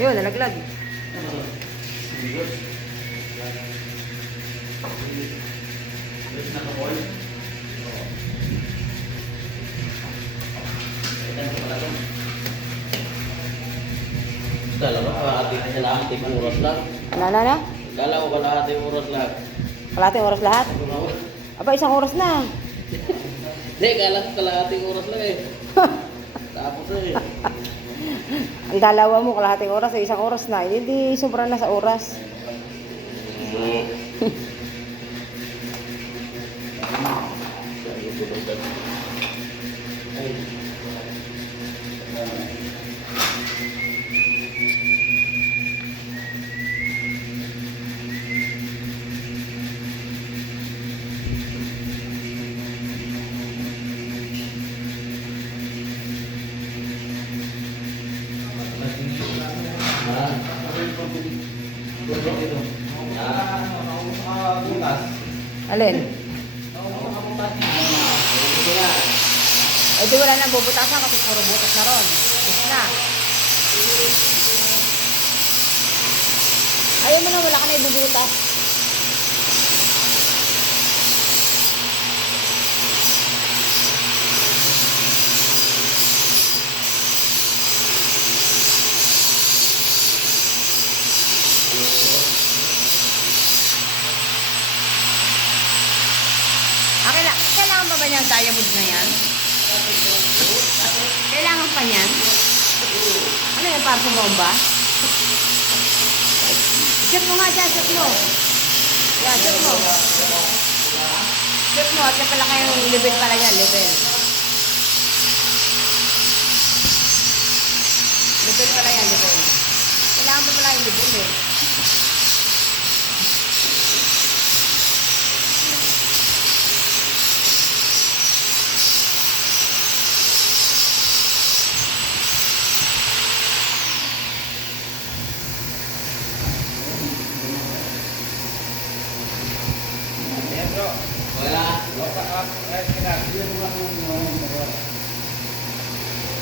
Yun, nalaglag. Kala ko kalahating oras lang. Na? Kala ko kalahating oras lang. Kalahating oras lahat? Aba, isang oras na. Hindi, kala ko kalahating oras lang eh. Tapos eh. Ang dalawa mo, kalahating oras, isang oras na. Hindi, sobra na sa oras. Alin? Eh di wala nang bubutasan kasi puro butas na ron. Butas na. Ayaw mo na, wala ka na ibubutas. Kailangan pa ba niyang diamond na yan? Kailangan pa niyan? Ano yan, para sa bomba? Shoot mo nga dyan, shoot mo. Yan, shoot mo. Shoot mo, at yan pala kayong level pala yan, level. Level pala yan, level. Kailangan pa pala yung level eh.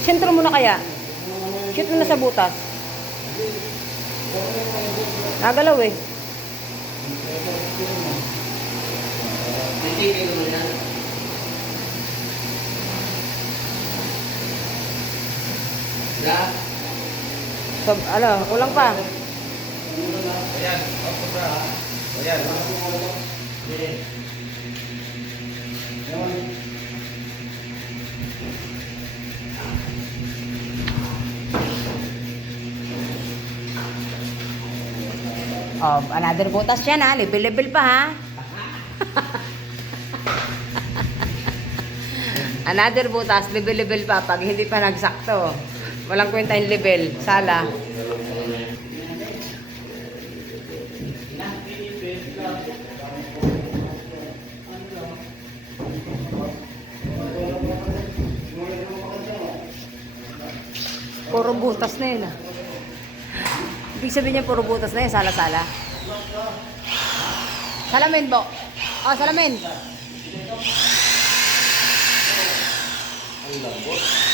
Sentro mo na kaya? Shoot mo na sa butas. Nagalaw eh. So, ano, kulang pa. Ayan, ayan. Oh, another butas yan ha. Level-level pa ha. Another butas, level-level pa. Pag hindi pa nagsakto. Walang kwenta yung level. Sala. Puro butas na yun ah. Ibig sabihin niya puro butas na yun, sala-sala. Salamin po. Oh, salamin. Ang lambot.